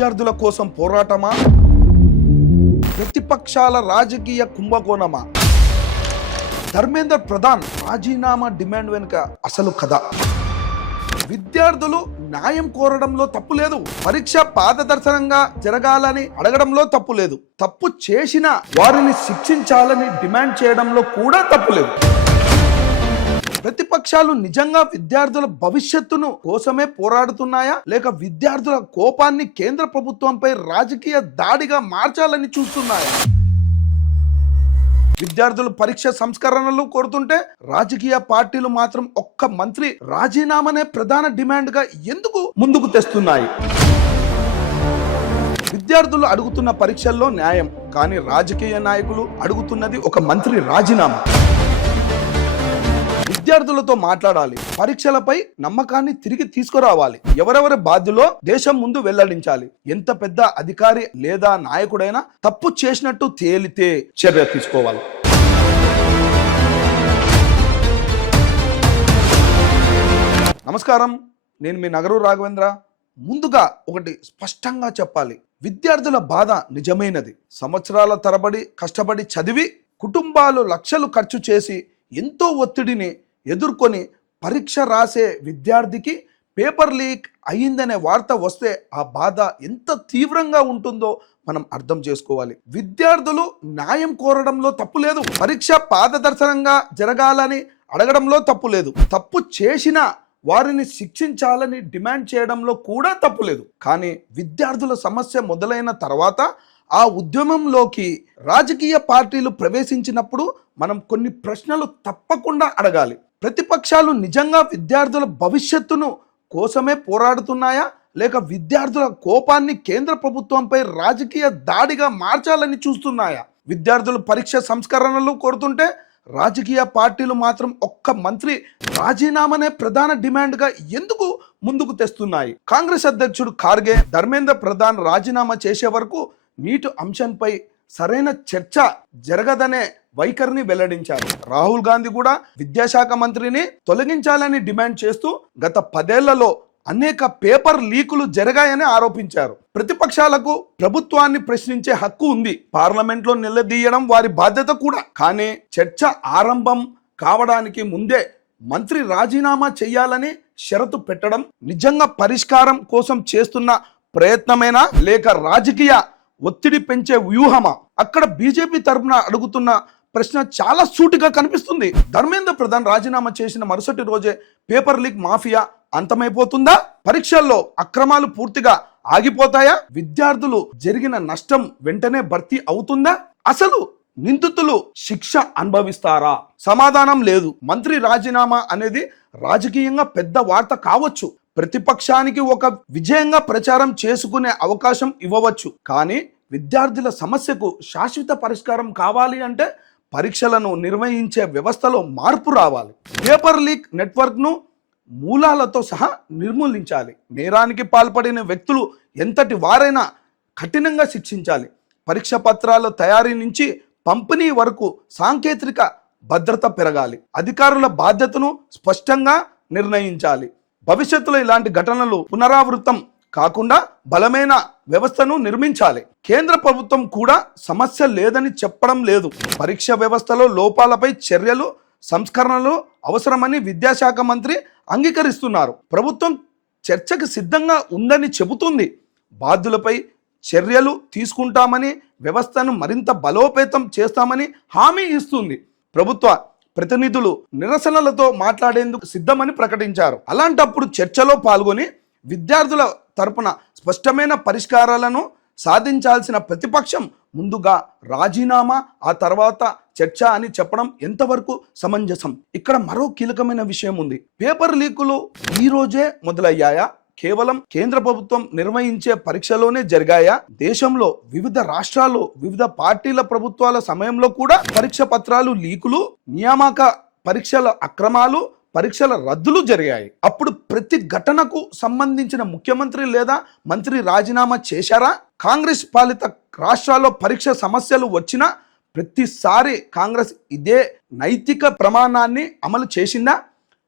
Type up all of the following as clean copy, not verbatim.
విద్యార్థుల కోసం పోరాటమా, ప్రతిపక్షాల రాజకీయ కుంభకోణమా? ధర్మేంద్ర ప్రధాన్ రాజీనామా డిమాండ్ వెనుక అసలు కథ. విద్యార్థులు న్యాయం కోరడంలో తప్పు లేదు, పరీక్ష పారదర్శకంగా జరగాలని అడగడంలో తప్పు లేదు, తప్పు చేసిన వారిని శిక్షించాలని డిమాండ్ చేయడంలో కూడా తప్పు లేదు. ప్రతిపక్షాలు నిజంగా విద్యార్థుల భవిష్యత్తును కోసమే పోరాడుతున్నాయా, లేక విద్యార్థుల కోపాన్ని కేంద్ర ప్రభుత్వంపై రాజకీయ దాడిగా మార్చాలని చూస్తున్నాయా? విద్యార్థులు పరీక్ష సంస్కరణలు కోరుతుంటే రాజకీయ పార్టీలు మాత్రం ఒక్క మంత్రి రాజీనామానే ప్రధాన డిమాండ్ గా ఎందుకు ముందుకు తెస్తున్నాయి? విద్యార్థులు అడుగుతున్న పరీక్షల్లో న్యాయం, కానీ రాజకీయ నాయకులు అడుగుతున్నది ఒక మంత్రి రాజీనామా. విద్యార్థులతో మాట్లాడాలి, పరీక్షలపై నమ్మకాన్ని తిరిగి తీసుకురావాలి, ఎవరెవరి బాధ్యులో దేశం ముందు వెల్లడించాలి. ఎంత పెద్ద అధికారి లేదా నాయకుడైనా తప్పు చేసినట్టు తేలితే చర్య తీసుకోవాలి. నమస్కారం, నేను మీ నగరు రాఘవేంద్ర. ముందుగా ఒకటి స్పష్టంగా చెప్పాలి, విద్యార్థుల బాధ నిజమైనది. సంవత్సరాల తరబడి కష్టపడి చదివి కుటుంబాలు లక్షలు ఖర్చు చేసి ఎంతో ఒత్తిడిని ఎదుర్కొని పరీక్ష రాసే విద్యార్థికి పేపర్ లీక్ అయ్యిందనే వార్త వస్తే ఆ బాధ ఎంత తీవ్రంగా ఉంటుందో మనం అర్థం చేసుకోవాలి. విద్యార్థులు న్యాయం కోరడంలో తప్పు లేదు, పరీక్ష పారదర్శకంగా జరగాలని అడగడంలో తప్పు లేదు, తప్పు చేసిన వారిని శిక్షించాలని డిమాండ్ చేయడంలో కూడా తప్పు లేదు. కానీ విద్యార్థుల సమస్య మొదలైన తర్వాత ఆ ఉద్యమంలోకి రాజకీయ పార్టీలు ప్రవేశించినప్పుడు మనం కొన్ని ప్రశ్నలు తప్పకుండా అడగాలి. ప్రతిపక్షాలు నిజంగా విద్యార్థుల భవిష్యత్తును కోసమే పోరాడుతున్నాయా, లేక విద్యార్థుల కోపాన్ని కేంద్ర ప్రభుత్వంపై రాజకీయ దాడిగా మార్చాలని చూస్తున్నాయా? విద్యార్థులు పరీక్ష సంస్కరణలు కోరుతుంటే రాజకీయ పార్టీలు మాత్రం ఒక్క మంత్రి రాజీనామానే ప్రధాన డిమాండ్ గా ఎందుకు ముందుకు తెస్తున్నాయి? కాంగ్రెస్ అధ్యక్షుడు ఖార్గే ధర్మేంద్ర ప్రధాన్ రాజీనామా చేసే వరకు నీట్ అంశంపై సరైన చర్చ జరగదనే వైఖరిని వెల్లడించారు. రాహుల్ గాంధీ కూడా విద్యాశాఖ మంత్రిని తొలగించాలని డిమాండ్ చేస్తూ గత 10 ఏళ్లలో అనేక పేపర్ లీకులు జరిగాయని ఆరోపించారు. ప్రతిపక్షాలకు ప్రభుత్వాన్ని ప్రశ్నించే హక్కు ఉంది, పార్లమెంట్లో నిలదీయడం వారి బాధ్యత కూడా. కానీ చర్చ ఆరంభం కావడానికి ముందే మంత్రి రాజీనామా చేయాలని షరతు పెట్టడం నిజంగా పరిష్కారం కోసం చేస్తున్న ప్రయత్నమేనా, లేక రాజకీయ ఒత్తిడి పెంచే వ్యూహమా? అక్కడ బీజేపీ తరఫున అడుగుతున్న ప్రశ్న చాలా సూటిగా కనిపిస్తుంది. ధర్మేంద్ర ప్రధాన్ రాజీనామా చేసిన మరుసటి రోజే పేపర్ లీక్ మాఫియా అంతమైపోతుందా? పరీక్షల్లో అక్రమాలు పూర్తిగా ఆగిపోతాయా? విద్యార్థులు జరిగిన నష్టం వెంటనే భర్తీ అవుతుందా? అసలు నిందితులు శిక్ష అనుభవిస్తారా? సమాధానం లేదు. మంత్రి రాజీనామా అనేది రాజకీయంగా పెద్ద వార్త కావచ్చు, ప్రతిపక్షానికి ఒక విజయంగా ప్రచారం చేసుకునే అవకాశం ఇవ్వవచ్చు. కానీ విద్యార్థుల సమస్యకు శాశ్వత పరిష్కారం కావాలి అంటే పరీక్షలను నిర్వహించే వ్యవస్థలో మార్పు రావాలి. పేపర్ లీక్ నెట్వర్క్ను మూలాలతో సహా నిర్మూలించాలి. నేరానికి పాల్పడిన వ్యక్తులు ఎంతటి వారైనా కఠినంగా శిక్షించాలి. పరీక్ష పత్రాల తయారీ నుంచి పంపిణీ వరకు సాంకేతిక భద్రత పెరగాలి. అధికారుల బాధ్యతను స్పష్టంగా నిర్ణయించాలి. భవిష్యత్తులో ఇలాంటి ఘటనలు పునరావృతం కాకుండా బలమైన వ్యవస్థను నిర్మించాలి. కేంద్ర ప్రభుత్వం కూడా సమస్య లేదని చెప్పడం లేదు. పరీక్ష వ్యవస్థలో లోపాలపై చర్యలు, సంస్కరణలు అవసరమని విద్యాశాఖ మంత్రి అంగీకరిస్తున్నారు. ప్రభుత్వం చర్చకు సిద్ధంగా ఉందని చెబుతుంది. బాధ్యులపై చర్యలు తీసుకుంటామని, వ్యవస్థను మరింత బలోపేతం చేస్తామని హామీ ఇస్తుంది. ప్రభుత్వ ప్రతినిధులు నిరసనలతో మాట్లాడేందుకు సిద్ధమని ప్రకటించారు. అలాంటప్పుడు చర్చలో పాల్గొని విద్యార్థుల తరపున స్పష్టమైన పరిష్కారాలను సాధించాల్సిన ప్రతిపక్షం ముందుగా రాజీనామా, ఆ తర్వాత చర్చ అని చెప్పడం ఎంతవరకు సమంజసం? ఇక్కడ మరో కీలకమైన విషయం ఉంది. పేపర్ లీకులు ఈ రోజే మొదలయ్యాయా? కేవలం కేంద్ర ప్రభుత్వం నిర్వహించే పరీక్షలోనే జరిగాయా? దేశంలో వివిధ రాష్ట్రాల్లో వివిధ పార్టీల ప్రభుత్వాల సమయంలో కూడా పరీక్ష పత్రాలు లీకులు, నియామక పరీక్షల అక్రమాలు, పరీక్షల రద్దులు జరిగాయి. అప్పుడు ప్రతి ఘటనకు సంబంధించిన ముఖ్యమంత్రి లేదా మంత్రి రాజీనామా చేశారా? కాంగ్రెస్ పాలిత రాష్ట్రాల్లో పరీక్ష సమస్యలు వచ్చినా ప్రతిసారి కాంగ్రెస్ ఇదే నైతిక ప్రమాణాన్ని అమలు చేసిందా?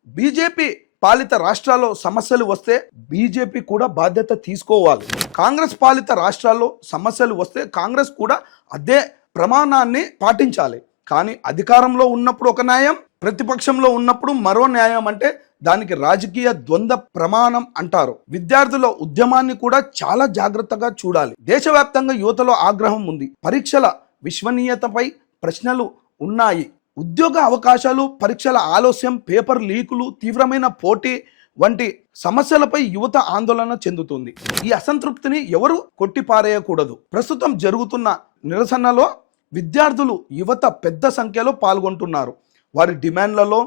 బీజేపీ పాలిత రాష్ట్రాల్లో సమస్యలు వస్తే బీజేపీ కూడా బాధ్యత తీసుకోవాలి. కాంగ్రెస్ పాలిత రాష్ట్రాల్లో సమస్యలు వస్తే కాంగ్రెస్ కూడా అదే ప్రమాణాన్ని పాటించాలి. కానీ అధికారంలో ఉన్నప్పుడు ఒక న్యాయం, ప్రతిపక్షంలో ఉన్నప్పుడు మరో న్యాయం అంటే దానికి రాజకీయ ద్వంద్వ ప్రమాణం అంటారు. విద్యార్థుల ఉద్యమాన్ని కూడా చాలా జాగ్రత్తగా చూడాలి. దేశవ్యాప్తంగా యువతలో ఆగ్రహం ఉంది. పరీక్షల విశ్వనీయతపై ప్రశ్నలు ఉన్నాయి. ఉద్యోగ అవకాశాలు, పరీక్షల ఆలస్యం, పేపర్ లీకులు, తీవ్రమైన పోటీ వంటి సమస్యలపై యువత ఆందోళన చెందుతుంది. ఈ అసంతృప్తిని ఎవరు కొట్టిపారేయకూడదు. ప్రస్తుతం జరుగుతున్న నిరసనలో విద్యార్థులు, యువత పెద్ద సంఖ్యలో పాల్గొంటున్నారు. వారి డిమాండ్లలో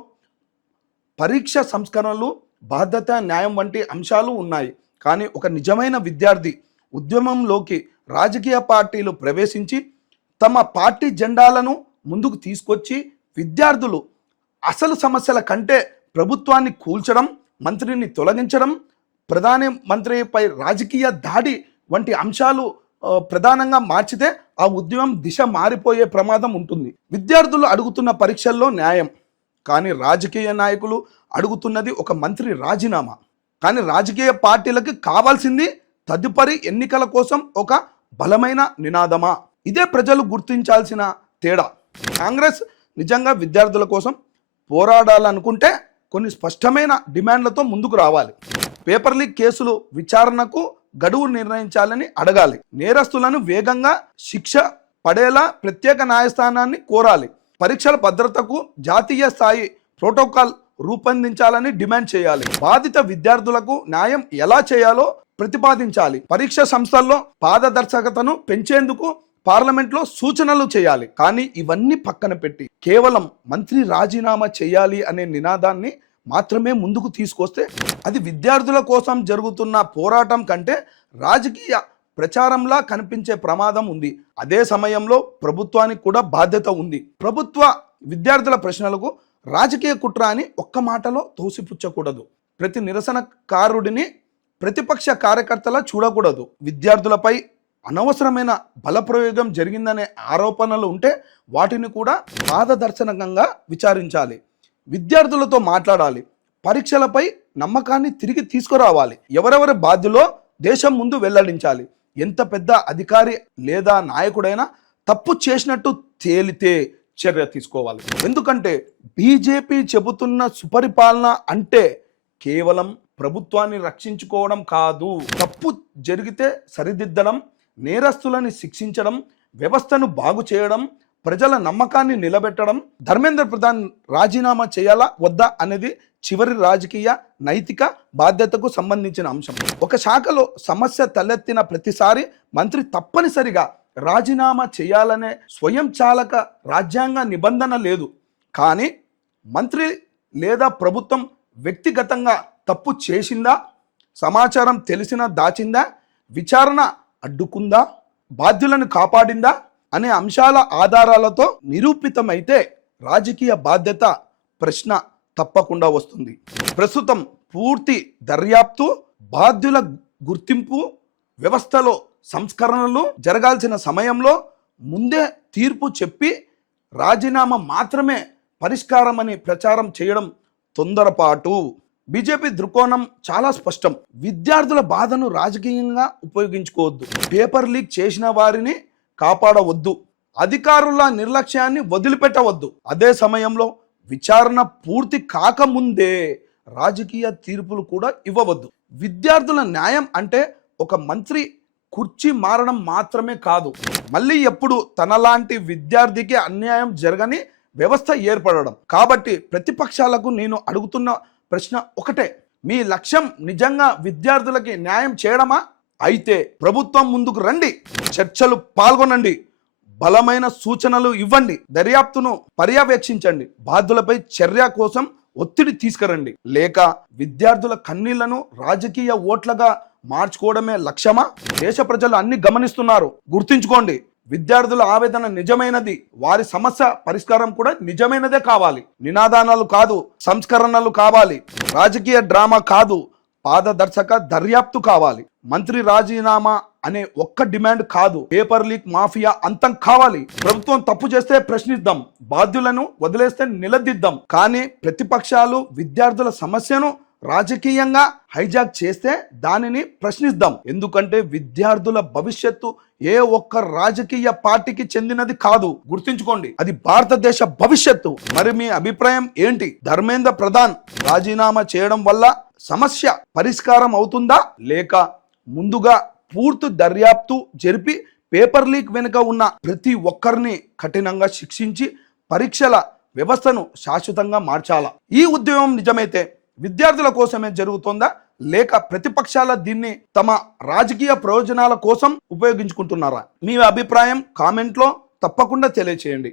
పరీక్ష సంస్కరణలు, బాధ్యత, న్యాయం వంటి అంశాలు ఉన్నాయి. కానీ ఒక నిజమైన విద్యార్థి ఉద్యమంలోకి రాజకీయ పార్టీలు ప్రవేశించి తమ పార్టీ జెండాలను ముందుకు తీసుకొచ్చి విద్యార్థులు అసలు సమస్యల కంటే ప్రభుత్వాన్ని కూల్చడం, మంత్రిని తొలగించడం, ప్రధాని మంత్రిపై రాజకీయ దాడి వంటి అంశాలు ప్రధానంగా మార్చితే ఆ ఉద్యమం దిశ మారిపోయే ప్రమాదం ఉంటుంది. విద్యార్థులు అడుగుతున్న పరీక్షల్లో న్యాయం, కానీ రాజకీయ నాయకులు అడుగుతున్నది ఒక మంత్రి రాజీనామా. కానీ రాజకీయ పార్టీలకు కావాల్సింది తదుపరి ఎన్నికల కోసం ఒక బలమైన నినాదమా? ఇదే ప్రజలు గుర్తించాల్సిన తేడా. కాంగ్రెస్ నిజంగా విద్యార్థుల కోసం పోరాడాలనుకుంటే కొన్ని స్పష్టమైన డిమాండ్లతో ముందుకు రావాలి. పేపర్ లీక్ కేసులు విచారణకు గడువు నిర్ణయించాలని అడగాలి. నేరస్తులను వేగంగా శిక్ష పడేలా ప్రత్యేక న్యాయస్థానాన్ని కోరాలి. పరీక్షల భద్రతకు జాతీయ స్థాయి ప్రోటోకాల్ రూపొందించాలని డిమాండ్ చేయాలి. బాధిత విద్యార్థులకు న్యాయం ఎలా చేయాలో ప్రతిపాదించాలి. పరీక్ష సంస్థల్లో పారదర్శకతను పెంచేందుకు పార్లమెంట్లో సూచనలు చేయాలి. కానీ ఇవన్నీ పక్కన పెట్టి కేవలం మంత్రి రాజీనామా చేయాలి అనే నినాదాన్ని మాత్రమే ముందుకు తీసుకొస్తే అది విద్యార్థుల కోసం జరుగుతున్న పోరాటం కంటే రాజకీయ ప్రచారంలా కనిపించే ప్రమాదం ఉంది. అదే సమయంలో ప్రభుత్వానికి కూడా బాధ్యత ఉంది. ప్రభుత్వ విద్యార్థుల ప్రశ్నలకు రాజకీయ కుట్ర అని ఒక్క మాటలో తోసిపుచ్చకూడదు. ప్రతి నిరసనకారుడిని ప్రతిపక్ష కార్యకర్తలా చూడకూడదు. విద్యార్థులపై అనవసరమైన బలప్రయోగం జరిగిందనే ఆరోపణలు ఉంటే వాటిని కూడా పారదర్శకంగా విచారించాలి. విద్యార్థులతో మాట్లాడాలి. పరీక్షలపై నమ్మకాన్ని తిరిగి తీసుకురావాలి. ఎవరెవరి బాధ్యులో దేశం ముందు వెల్లడించాలి. ఎంత పెద్ద అధికారి లేదా నాయకుడైనా తప్పు చేసినట్టు తేలితే చర్య తీసుకోవాలి. ఎందుకంటే బీజేపీ చెబుతున్న సుపరిపాలన అంటే కేవలం ప్రభుత్వాన్ని రక్షించుకోవడం కాదు. తప్పు జరిగితే సరిదిద్దడం, నేరస్తులని శిక్షించడం, వ్యవస్థను బాగు చేయడం, ప్రజల నమ్మకాన్ని నిలబెట్టడం. ధర్మేంద్ర ప్రధాన్ రాజీనామా చేయాలా వద్దా అనేది చివరి రాజకీయ నైతిక బాధ్యతకు సంబంధించిన అంశం. ఒక శాఖలో సమస్య తలెత్తిన ప్రతిసారి మంత్రి తప్పనిసరిగా రాజీనామా చేయాలనే స్వయం చాలక రాజ్యాంగ నిబంధన లేదు. కానీ మంత్రి లేదా ప్రభుత్వం వ్యక్తిగతంగా తప్పు చేసిందా, సమాచారం తెలిసినా దాచిందా, విచారణ అడ్డుకుందా, బాధ్యులను కాపాడిందా అనే అంశాల ఆధారాలతో నిరూపితమైతే రాజకీయ బాధ్యత ప్రశ్న తప్పకుండా వస్తుంది. ప్రస్తుతం పూర్తి దర్యాప్తు, బాధ్యుల గుర్తింపు, వ్యవస్థలో సంస్కరణలు జరగాల్సిన సమయంలో ముందే తీర్పు చెప్పి రాజీనామా మాత్రమే పరిష్కారం అని ప్రచారం చేయడం తొందరపాటు. బీజేపీ దృక్కోణం చాలా స్పష్టం. విద్యార్థుల బాధను రాజకీయంగా ఉపయోగించుకోవద్దు. పేపర్ లీక్ చేసిన వారిని కాపాడవద్దు. అధికారుల నిర్లక్ష్యాన్ని వదిలిపెట్టవద్దు. అదే సమయంలో విచారణ పూర్తి కాకముందే రాజకీయ తీర్పులు కూడా ఇవ్వవద్దు. విద్యార్థుల న్యాయం అంటే ఒక మంత్రి కుర్చీ మారడం మాత్రమే కాదు, మళ్ళీ ఎప్పుడు తనలాంటి విద్యార్థికి అన్యాయం జరగని వ్యవస్థ ఏర్పడడం. కాబట్టి ప్రతిపక్షాలకు నేను అడుగుతున్న ప్రశ్న ఒకటే: మీ లక్ష్యం నిజంగా విద్యార్థులకి న్యాయం చేయడమా? అయితే ప్రభుత్వం ముందుకు రండి, చర్చలు పాల్గొనండి, బలమైన సూచనలు ఇవ్వండి, దర్యాప్తును పర్యవేక్షించండి, బాధ్యులపై చర్య కోసం ఒత్తిడి తీసుకురండి. లేక విద్యార్థుల కన్నీళ్లను రాజకీయ ఓట్లగా మార్చుకోవడమే లక్ష్యమా? దేశ ప్రజలు అన్ని గమనిస్తున్నారు. గుర్తుంచుకోండి, విద్యార్థుల ఆవేదన నిజమైనది, వారి సమస్య పరిష్కారం కూడా నిజమైనదే కావాలి. నినాదానాలు కాదు, సంస్కరణలు కావాలి. రాజకీయ డ్రామా కాదు, పారదర్శక దర్యాప్తు కావాలి. మంత్రి రాజీనామా అనే ఒక్క డిమాండ్ కాదు, పేపర్ లీక్ మాఫియా అంతం కావాలి. ప్రభుత్వం తప్పు చేస్తే ప్రశ్నిద్దాం, బాధ్యులను వదిలేస్తే నిలదీద్దాం. కానీ ప్రతిపక్షాలు విద్యార్థుల సమస్యను రాజకీయంగా హైజాక్ చేస్తే దానిని ప్రశ్నిద్దాం. ఎందుకంటే విద్యార్థుల భవిష్యత్తు ఏ ఒక్క రాజకీయ పార్టీకి చెందినది కాదు, గుర్తుంచుకోండి. అది భారతదేశ భవిష్యత్తు. మరి మీ అభిప్రాయం ఏంటి? ధర్మేంద్ర ప్రధాన్ రాజీనామా చేయడం వల్ల సమస్య పరిష్కారం అవుతుందా, లేక ముందుగా పూర్తి దర్యాప్తు జరిపి పేపర్ లీక్ వెనుక ఉన్న ప్రతి ఒక్కరిని కఠినంగా శిక్షించి పరీక్షల వ్యవస్థను శాశ్వతంగా మార్చాలా? ఈ ఉద్యమం నిజమైతే విద్యార్థుల కోసమే జరుగుతుందా, లేక ప్రతిపక్షాల దీన్ని తమ రాజకీయ ప్రయోజనాల కోసం ఉపయోగించుకుంటున్నారా? మీ అభిప్రాయం కామెంట్లో తప్పకుండా తెలియచేయండి.